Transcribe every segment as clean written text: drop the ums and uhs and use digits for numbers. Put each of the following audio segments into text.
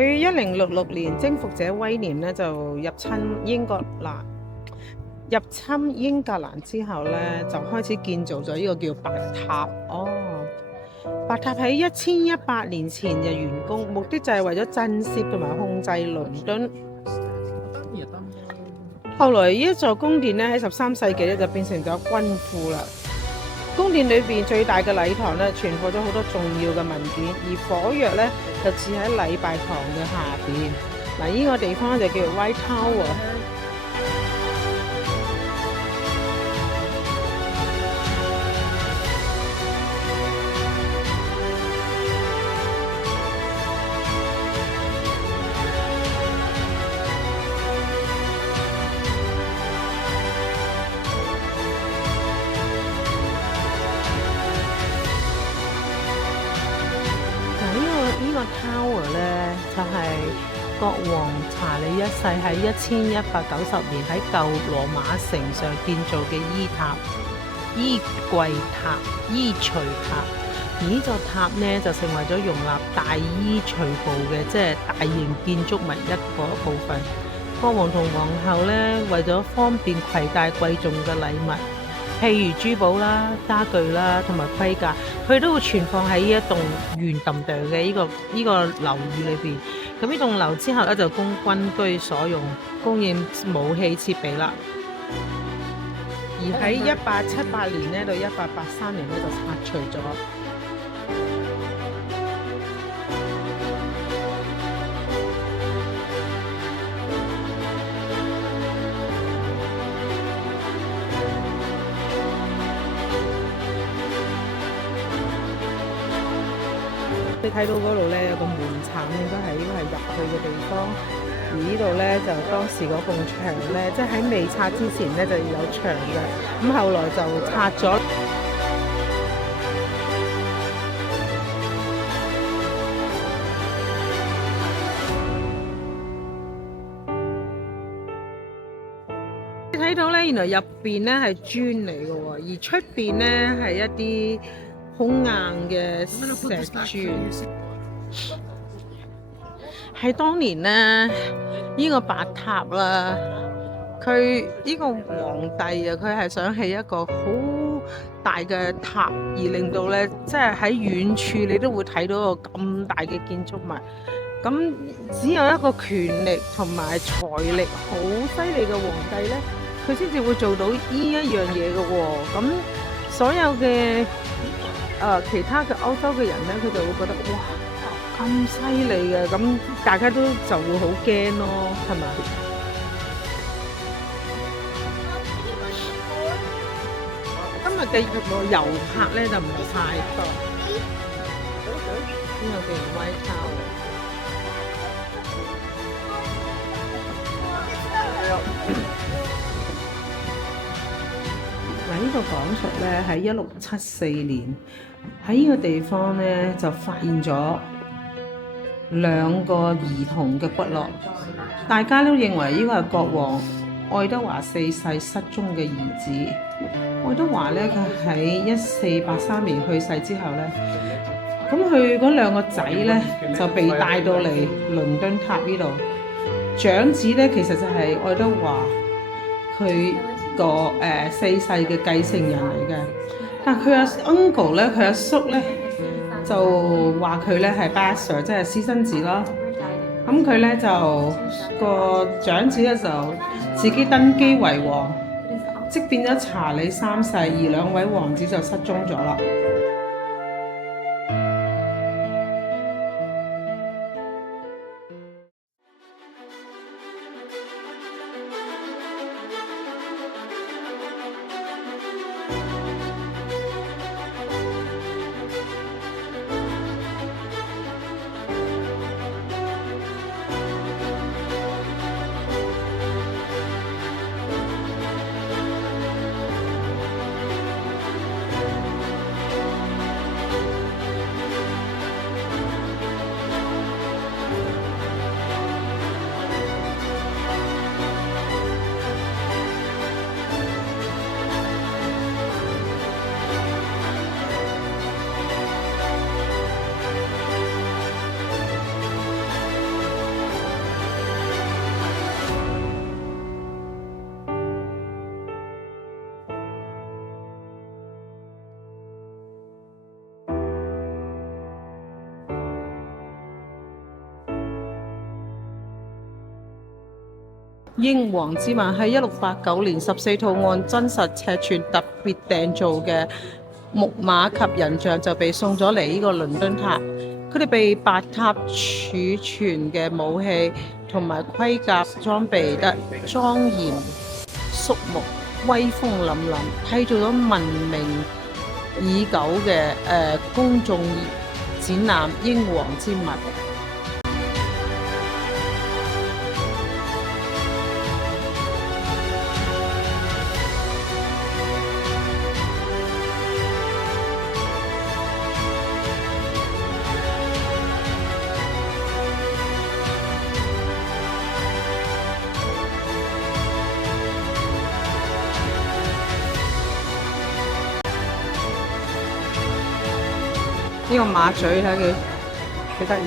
佢1066年征服者威廉咧就入侵英格蘭之後咧，就開始建造咗呢個叫白塔。白塔喺1100年前就完工，目的就係為咗震懾同埋控制倫敦。後來呢一座宮殿咧喺13世紀咧就變成咗軍庫啦。宮殿裏邊最大嘅禮堂咧，存放咗好多重要嘅文件，而火藥咧就置喺禮拜堂嘅下邊。嗱，呢個地方就叫做 White Tower。呢個 tower 咧就係國王查理一世喺1190年喺舊羅馬城上建造嘅衣櫃塔、衣櫥塔。而呢座塔呢，就成為咗容納大衣櫥部嘅即係大型建築物一部分。國王同皇后呢，為咗方便攜帶貴重嘅禮物，譬如珠寶啦、家具啦同埋盔甲，佢都會存放喺呢一棟圓揼哚嘅呢個樓宇裏邊。咁呢棟樓之後咧就供軍居所用，供應武器設備啦。而喺1878年咧到1883年咧就拆除咗。你睇到嗰度咧有個門檻，應該係入去嘅地方。而呢度咧就當時嗰埲牆咧，即係喺未拆之前咧就有牆嘅，咁後來就拆咗。你睇到咧，原來入邊咧係磚嚟嘅喎，而出邊咧係一啲好硬嘅石磚。喺當年咧，呢個白塔啦，佢呢個皇帝啊，佢係想起一個好大嘅塔，而令到咧，即係喺遠處你都會睇到個咁大嘅建築物。咁只有一個權力同埋財力好犀利嘅皇帝咧，佢先至會做到呢一樣嘢嘅喎。咁所有嘅其他嘅歐洲嘅人咧，佢就會覺得哇咁犀利嘅，咁大家都就會好驚咯，係咪？今日嘅遊客咧就唔係太多。呢個叫 White Tower。嗱，呢個講述咧喺1674年喺呢個地方咧就發現咗2個兒童嘅骨骼，大家都認為呢個係國王愛德華4世失蹤嘅兒子。愛德華咧佢喺1483年去世之後咧，咁佢嗰2個仔咧就被帶到嚟倫敦塔呢度。長子咧其實就係愛德華佢個4世嘅繼承人嚟嘅，但佢阿 uncle 咧，佢阿叔咧就話佢咧係 bastard， 即係私生子啦。咁佢咧就個長子咧就自己登基為王，即變咗查理3世，而2位王子就失蹤咗啦。英皇之吻係1689年14套按真實尺寸特別訂造嘅木馬及人像就被送咗嚟呢個倫敦塔。佢哋被白塔儲存嘅武器同埋盔甲裝備得莊嚴肅穆、威風凜凜，締造咗聞名已久嘅公眾展覽《英皇之吻》。呢個馬嘴睇佢幾得意，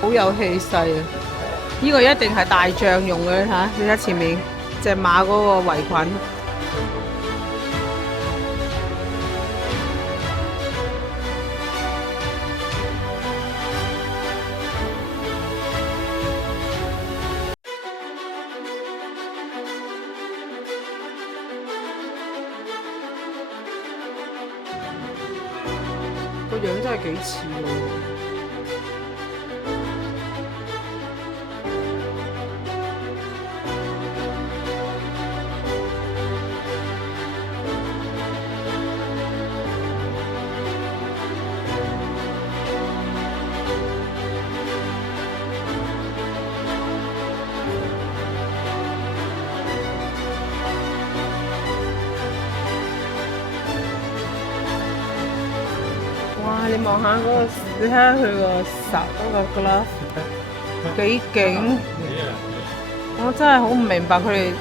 好有氣勢啊！呢個一定係大將用嘅，你睇，你睇前面隻馬嗰個圍裙。個樣真係幾似喎。哇！你望下嗰個，你睇下佢個手嗰個 glove 幾勁！我真係好唔明白佢哋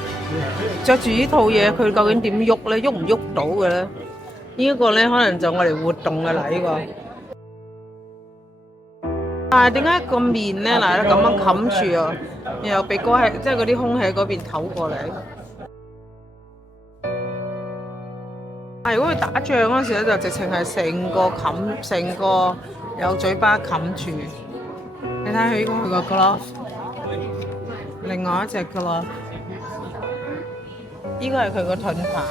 着住呢套嘢，佢究竟點喐咧？喐唔喐到嘅咧？呢個咧可能就我哋活動嘅啦，呢個。但係點解個面咧嗱咁樣冚住啊？然後鼻哥係即係嗰啲空氣喺嗰邊透過嚟。如果佢打仗嗰陣時咧，就直情係成個有嘴巴冚住。你睇下佢個 glove， 另外一隻 glove， 呢個係佢個盾牌。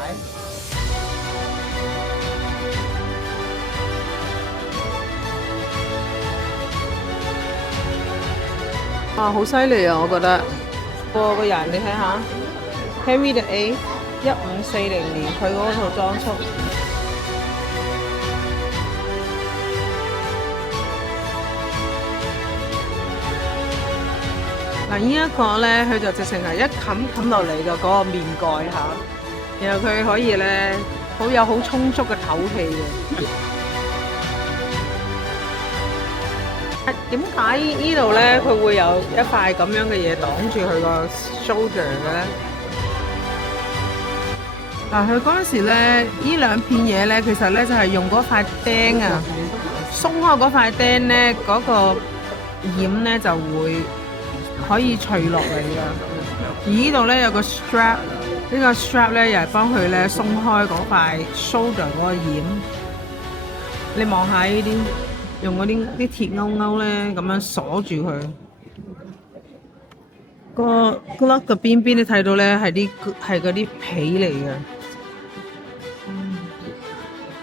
啊，好犀利啊！我覺得個人你睇下 Henry the Eighth 1540年佢嗰套裝束。嗱，呢一個咧，佢就直情係一冚落嚟嘅嗰個面蓋嚇，然後佢可以咧有好充足嘅透氣嘅。點解呢度咧佢會有一塊咁樣嘅嘢擋住佢個 shoulder 嘅咧？嗱，佢嗰陣時咧，呢兩片嘢咧，其實咧就係用嗰塊釘啊，鬆開嗰塊釘咧，嗰個染咧就會可以除落嚟㗎。而呢度咧有個 strap，呢個 strap 咧又係幫佢咧鬆開嗰塊 shoulder 嗰個染。你望下呢啲，用嗰啲鐵勾咧咁樣鎖住佢。個 glove 嘅邊邊你睇到咧係嗰啲皮嚟嘅。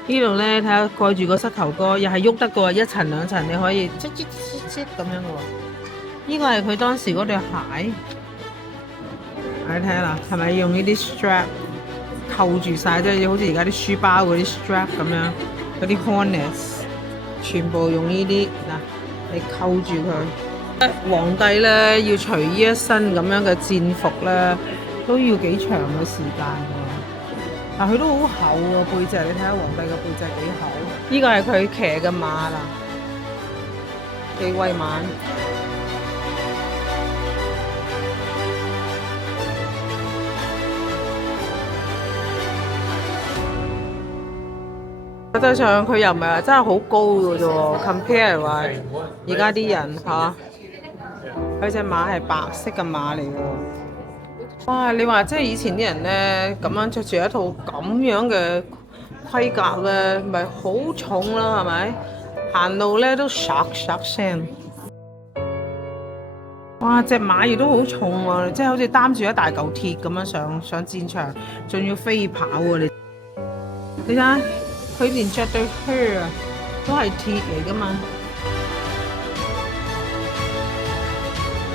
呢度咧睇下蓋住個膝頭哥，又係喐得嘅喎，一層兩層你可以咁樣嘅喎。呢個係佢當時嗰對鞋，你睇下啦，係咪用呢啲 strap 扣住晒，即係好似而家啲書包嗰啲 strap 咁樣，嗰啲 harness 全部用呢啲嗱，你扣住佢。皇帝咧要除呢一身咁樣嘅戰服咧，都要幾長嘅時間㗎。但佢都好厚喎，背脊，你睇下皇帝嘅背脊幾厚。呢個係佢騎嘅馬啦，幾威猛。實際上佢又唔係話真係好高嘅啫喎 ，compare 話而家啲人嚇，佢隻馬係白色嘅馬嚟喎。哇！你話即係以前啲人咧咁樣着住一套咁樣嘅盔甲咧，咪好重啦，係咪？行路咧都唰唰聲。哇！隻馬亦都好重喎，即係好似擔住一大嚿鐵咁樣上戰場，仲要飛跑喎！你睇下，佢連着對靴啊都係鐵嚟噶嘛，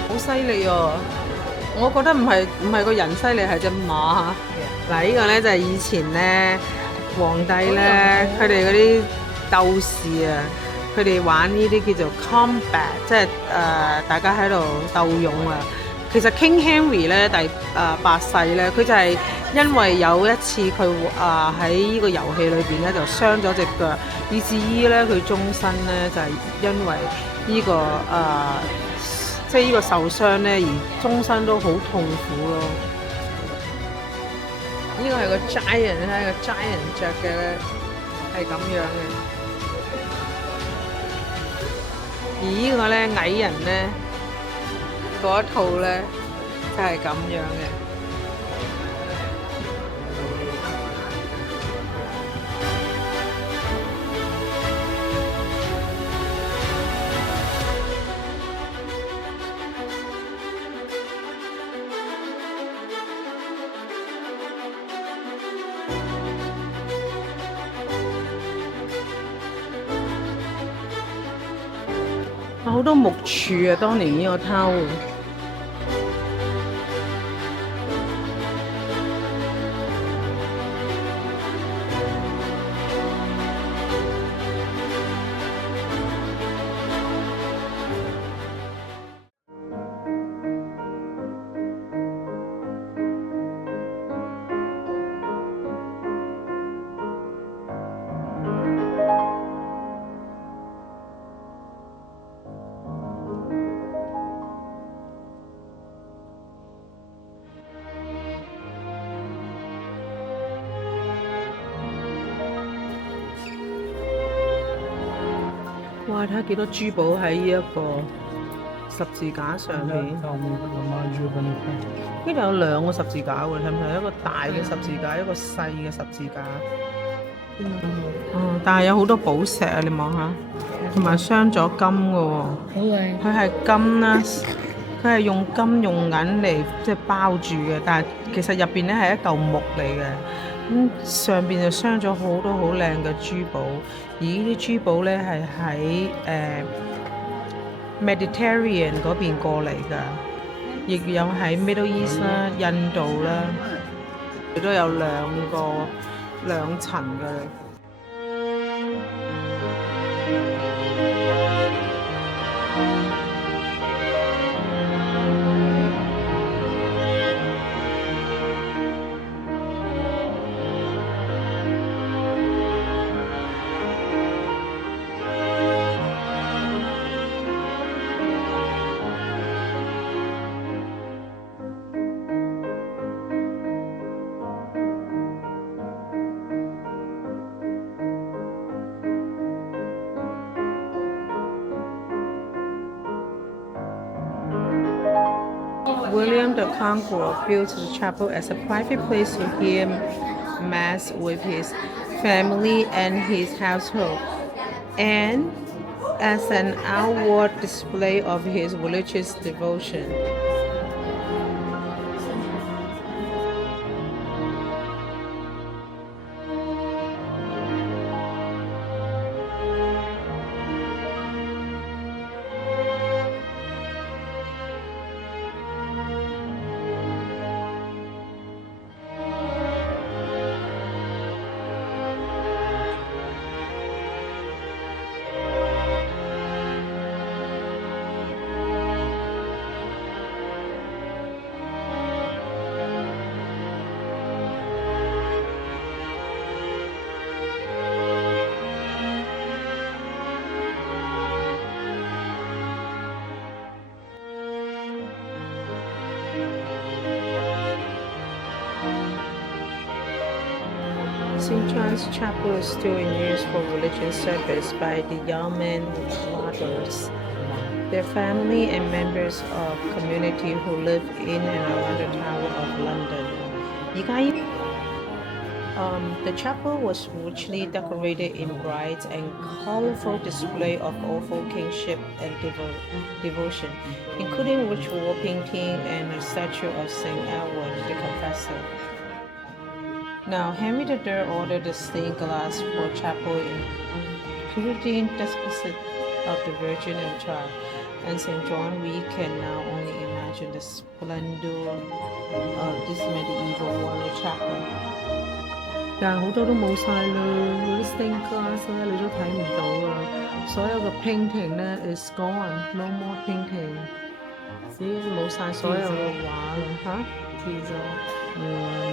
好犀利喎！我覺得唔係個人犀利，係隻馬。嗱，呢個咧就係以前咧皇帝咧，佢哋嗰啲鬥士啊，佢哋玩呢啲叫做 combat， 即係大家喺度鬥勇啊。其實 King Henry 咧8世咧，佢就係因為有一次佢喺呢個遊戲裏邊咧就傷咗隻腳，以至於咧佢終身咧就係因為呢個即係呢個受傷咧而終身都好痛苦咯。呢個係個 giant， 你睇個 giant 着嘅咧係咁樣嘅，而呢個咧矮人咧嗰一套咧就係咁樣嘅。好多木柱啊！當年呢個 tower。哇！睇下幾多珠寶喺呢一個十字架上面。呢度有兩個十字架喎，睇唔睇？一個大嘅十字架，一個細嘅十字架。但係有好多寶石啊！你望下，同埋鑲咗金嘅喎。好靚。佢係金啦，佢係用金用銀嚟即係包住嘅，但係其實入邊咧係一嚿木嚟嘅。上邊就鑲咗好多好靚嘅珠寶，而呢啲珠寶咧係喺Mediterranean 嗰邊過嚟㗎，亦有喺 Middle East 啦、印度啦，亦都有兩層嘅。William the Conqueror built the chapel as a private place to hear mass with his family and his household, and as an outward display of his religious devotion. St. John's Chapel is still in use for religious service by the Yeoman Brothers, their family and members of community who live in and around the Tower of London. 而家 The chapel was richly decorated in bright and colorful display of awful kingship and devotion, including ritual painting and a statue of Saint Edward the Confessor. Now, Henry III ordered the stained glass for chapel including deposit of the Virgin and Child, and St. John. We can now only imagine the splendor of this medieval royal chapel. 但係好多都冇晒啦，嗰啲 stained glass 咧你都睇唔到啊！所有嘅 painting 咧 is gone，no more painting， 冇晒所有嘅畫啦嚇。跌咗。唔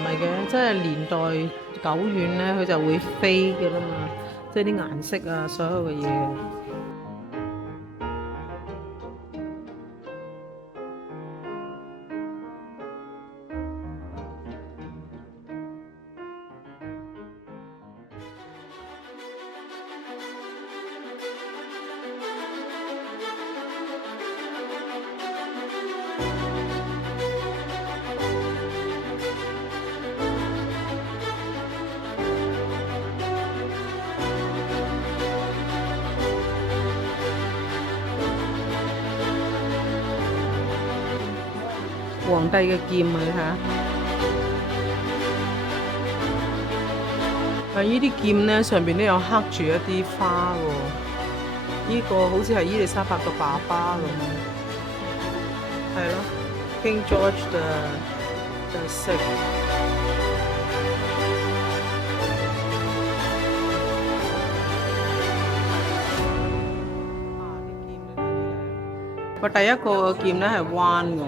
係嘅，即係年代久遠咧，佢就會飛嘅啦嘛，即係啲顏色啊，所有嘅嘢。皇帝嘅劍啊，你睇下。呢啲劍咧上邊都有刻住一啲花喎。呢個好似係伊麗莎白嘅爸爸咁樣。係咯 ，King George the Sixth。個第一個劍咧係彎㗎。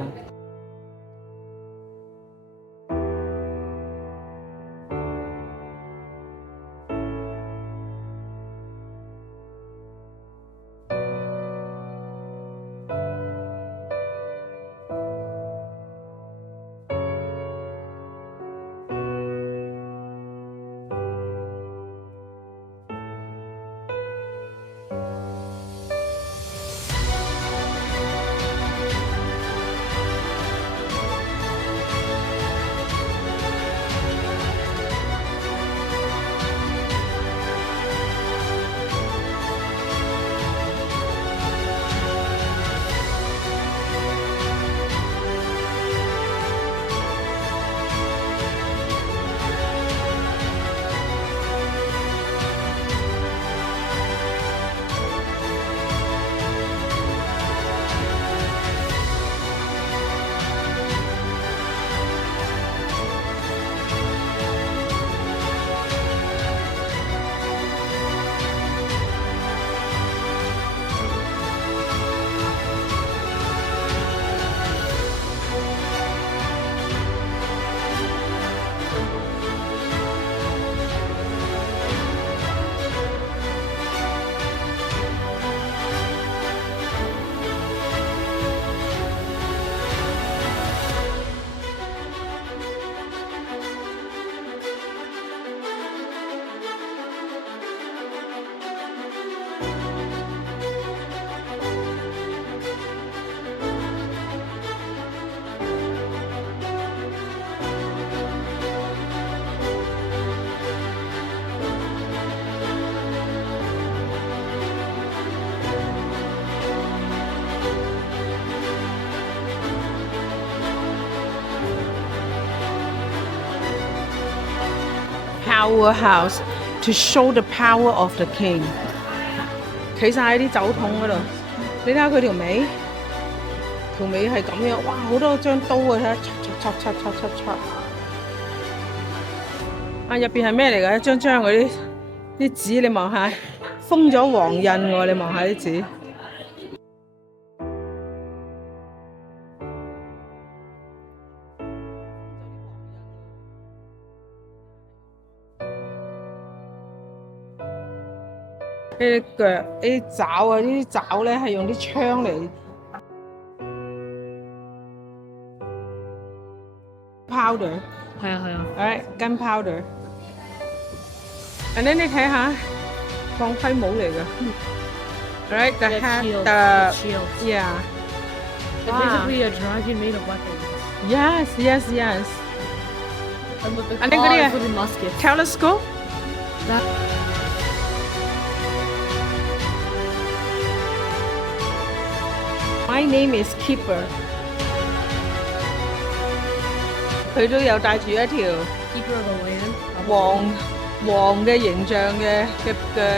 Powerhouse to show the power of the king。企晒喺啲酒桶嗰度，你睇下佢條尾係咁樣，哇！好多張刀啊，睇下，刷。啊，入邊係咩嚟㗎？一張張嗰啲紙，你望下，封咗黃印喎，你望下啲紙。呢啲腳、呢啲爪啊，呢啲爪咧係用啲槍嚟 powder， 係啊，alright gunpowder。and then 你睇下，鋼盔帽嚟㗎。alright the hat the shield yeah。It's basically a dragon made of weapons. Yes. anh嗰啲啊 for the musket. telescope。 My name is Keeper。佢都有帶住一條 Keeper of the land. 黃嘅形象嘅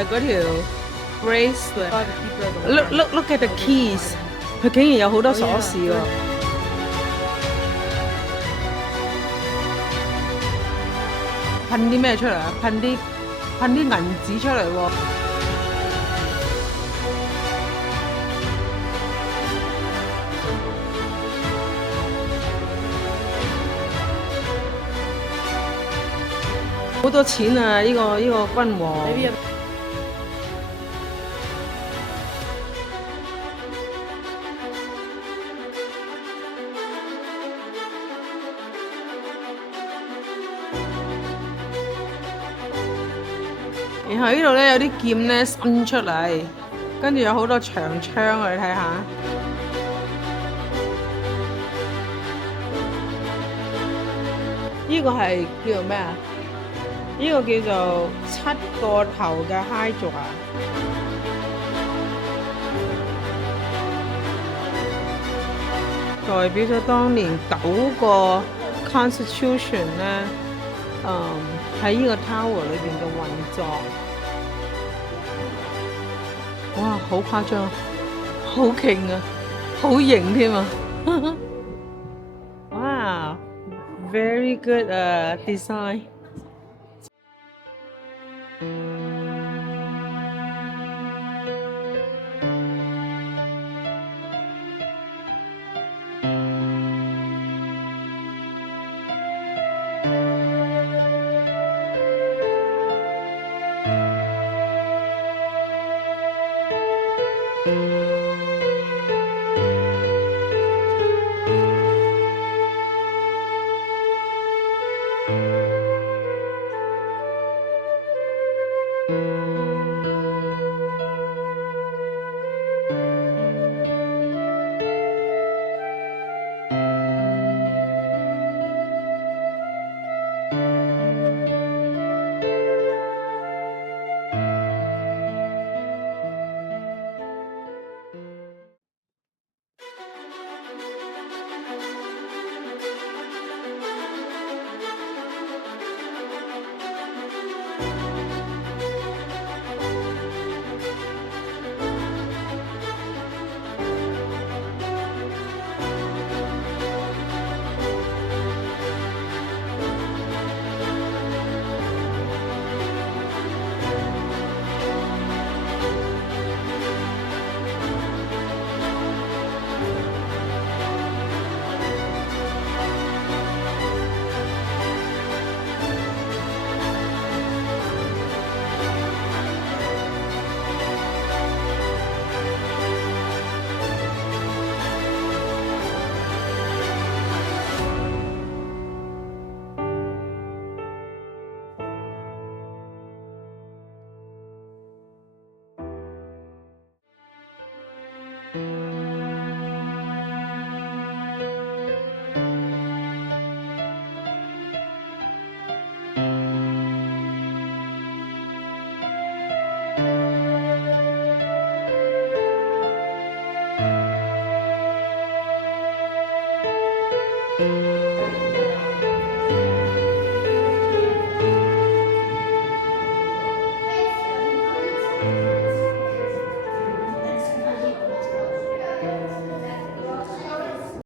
嗰條 bracelet。 The keeper of the land. Look at the keys。佢竟然有好多鎖匙喎。噴啲咩出嚟啊？噴啲銀紙出嚟喎。好多錢啊！呢個君王。 Maybe a 然後呢度咧有啲劍咧伸出嚟，跟住有好多長槍，你睇下。呢個係叫做咩啊？呢個叫做7個頭嘅 Hydra， 代表咗當年9個 Constitution 咧，喺呢個 Tower 裏邊嘅運作。哇，好誇張，好勁啊，好型添啊！哇 ，very good design。